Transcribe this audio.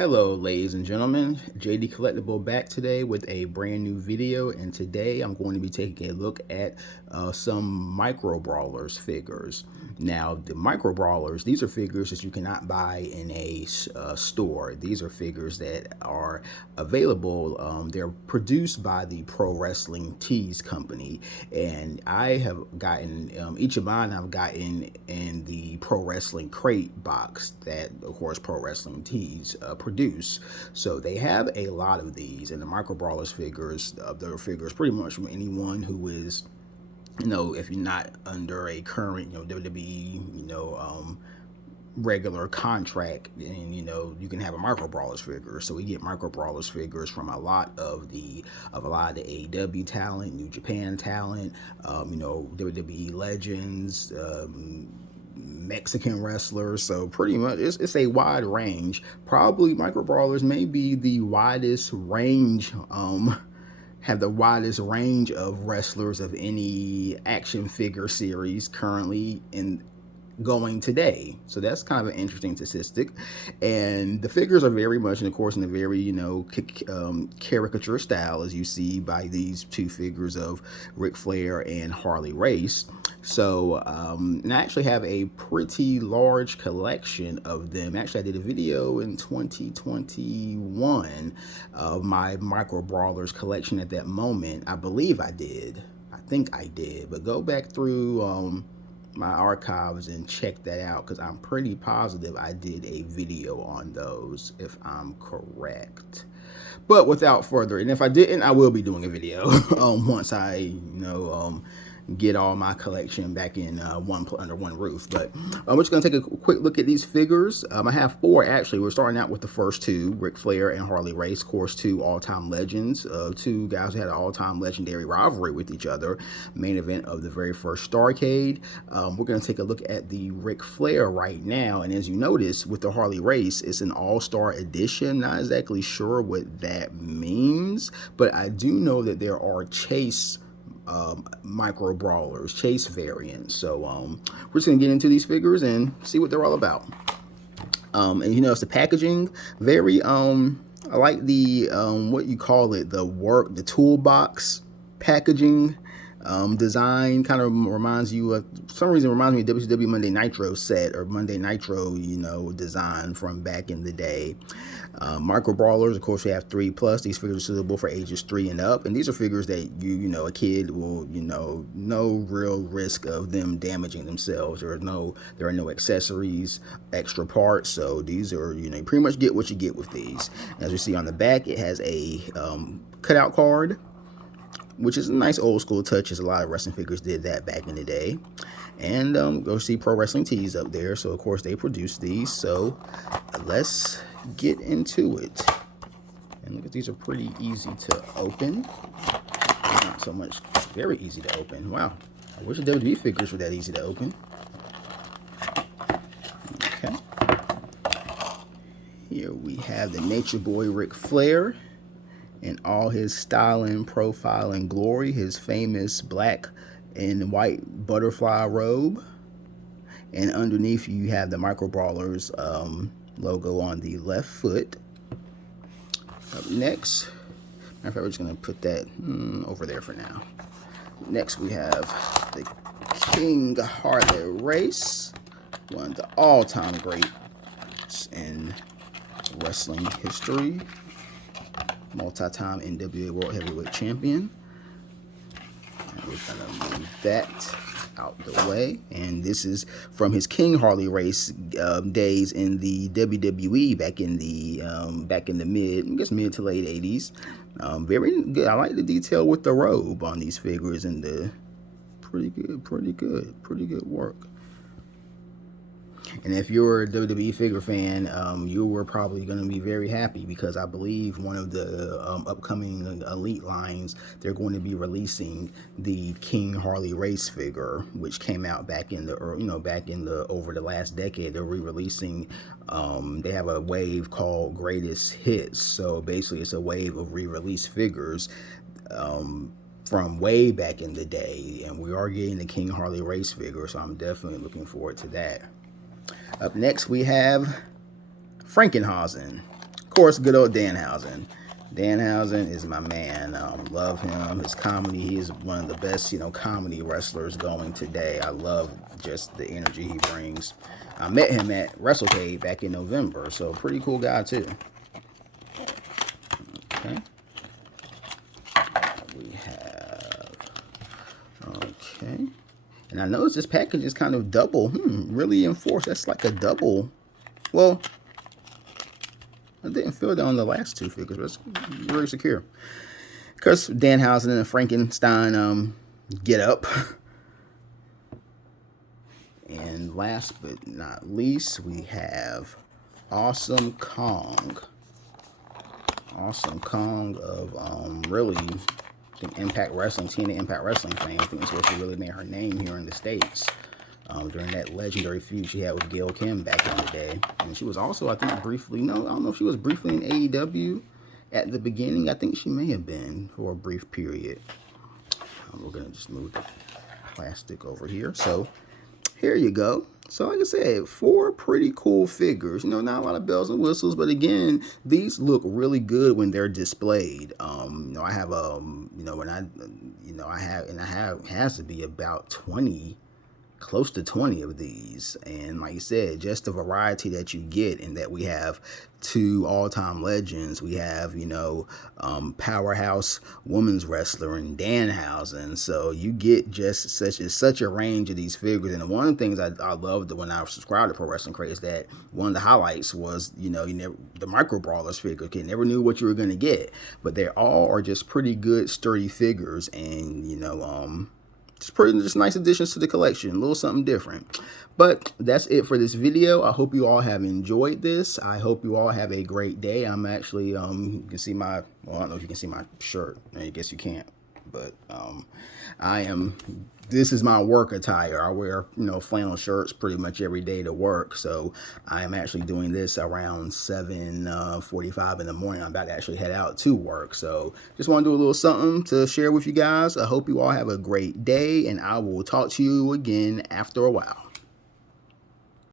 Hello ladies and gentlemen, JD Collectible back today with a brand new video, and today I'm going to be taking a look at some micro brawlers figures. Now the micro brawlers, these are figures that you cannot buy in a store. These are figures that are available. They're produced by the Pro Wrestling Tees company, and I have gotten each of mine I've gotten in the Pro Wrestling crate box that of course Pro Wrestling Tees produce. So they have a lot of these, and the micro brawlers figures, their figures pretty much from anyone who is, if you're not under a current, WWE, regular contract, and you can have a micro brawlers figure. So we get micro brawlers figures from a lot of the AEW talent, New Japan talent, WWE legends, Mexican wrestlers. So pretty much it's a wide range. Probably micro brawlers may be the widest range, have the widest range of wrestlers of any action figure series currently in going today. So that's kind of an interesting statistic. And the figures are very much, and of course, in a very, caricature style, as you see by these two figures of Ric Flair and Harley Race. So, and I actually have a pretty large collection of them. Actually, I did a video in 2021 of my micro brawlers collection at that moment. I believe I did. I think I did. But go back through my archives and check that out, because I'm pretty positive I did a video on those, if I'm correct. But without further, and if I didn't, I will be doing a video once I get all my collection back in under one roof. But we're just going to take a quick look at these figures. I have four, actually. We're starting out with the first two, Ric Flair and Harley Race. Of course, two all-time legends, two guys who had an all-time legendary rivalry with each other. Main event of the very first Starrcade. We're going to take a look at the Ric Flair right now. And as you notice, with the Harley Race, it's an all-star edition. Not exactly sure what that means, but I do know that there are Chase micro brawlers, Chase variants. So we're just gonna get into these figures and see what they're all about. And it's the packaging, very I like the what you call it, the toolbox packaging design. Kind of reminds you of, for some reason, reminds me of WCW Monday Nitro set, or Monday Nitro, design from back in the day. Micro brawlers, of course, we have 3+. These figures are suitable for ages 3 and up, and these are figures that a kid will, no real risk of them damaging themselves. There are no accessories, extra parts. So these are, you pretty much get what you get with these. As you see on the back, it has a cutout card, which is a nice old school touch, as a lot of wrestling figures did that back in the day. And go see Pro Wrestling Tees up there. So, of course, they produce these. So, let's get into it. And look at these, are pretty easy to open. Not so much, very easy to open. Wow. I wish the WWE figures were that easy to open. Okay. Here we have the Nature Boy Ric Flair in all his styling, profile, and glory. His famous black and white butterfly robe. And underneath you have the Micro Brawlers logo on the left foot. Up next, matter of fact, we're just going to put that over there for now. Next we have the King Harley Race, one of the all-time greats in wrestling history. Multi-time NWA World Heavyweight Champion. And we're gonna move that out the way. And this is from his King Harley Race days in the WWE back in the mid to late 80s. Very good. I like the detail with the robe on these figures, and the pretty good work. And if you're a WWE figure fan, you were probably going to be very happy, because I believe one of the upcoming Elite lines, they're going to be releasing the King Harley Race figure, which came out back in the over the last decade. They're re-releasing. They have a wave called Greatest Hits. So basically, it's a wave of re-release figures from way back in the day, and we are getting the King Harley Race figure. So I'm definitely looking forward to that. Up next, we have Frankenhausen. Of course, good old Danhausen. Danhausen is my man. Love him. His comedy. He is one of the best, comedy wrestlers going today. I love just the energy he brings. I met him at WrestleCade back in November, so pretty cool guy too. Okay. We have. Okay. And I noticed this package is kind of double. Really enforced. That's like a double. Well, I didn't feel that on the last two figures, but it's very secure. Because Danhausen and Frankenstein get up. And last but not least, we have Awesome Kong. Awesome Kong of really, I think Impact Wrestling, TNA Impact Wrestling fame. I think that's where she really made her name here in the States. During that legendary feud she had with Gail Kim back in the day. And she was also, I think, briefly, no, I don't know if she was briefly in AEW at the beginning. I think she may have been for a brief period. We're going to just move the plastic over here. So, here you go. So, like I said, 4 pretty cool figures. Not a lot of bells and whistles, but again, these look really good when they're displayed. I have, has to be about 20, close to 20 of these. And like you said, just the variety that you get, and that we have 2 all-time legends. We have, powerhouse women's wrestler in Danhausen. So you get just such a range of these figures. And one of the things I loved when I subscribed to Pro Wrestling Crate is that one of the highlights was, the micro brawlers figures. You never knew what you were going to get, but they all are just pretty good, sturdy figures. And, just nice additions to the collection, a little something different. But that's it for this video. I hope you all have enjoyed this. I hope you all have a great day. I'm actually, you can see my, well, I don't know if you can see my shirt. I guess you can't, but this is my work attire. I wear, flannel shirts pretty much every day to work. So I am actually doing this around 7:45 in the morning. I'm about to actually head out to work. So just want to do a little something to share with you guys. I hope you all have a great day, and I will talk to you again after a while.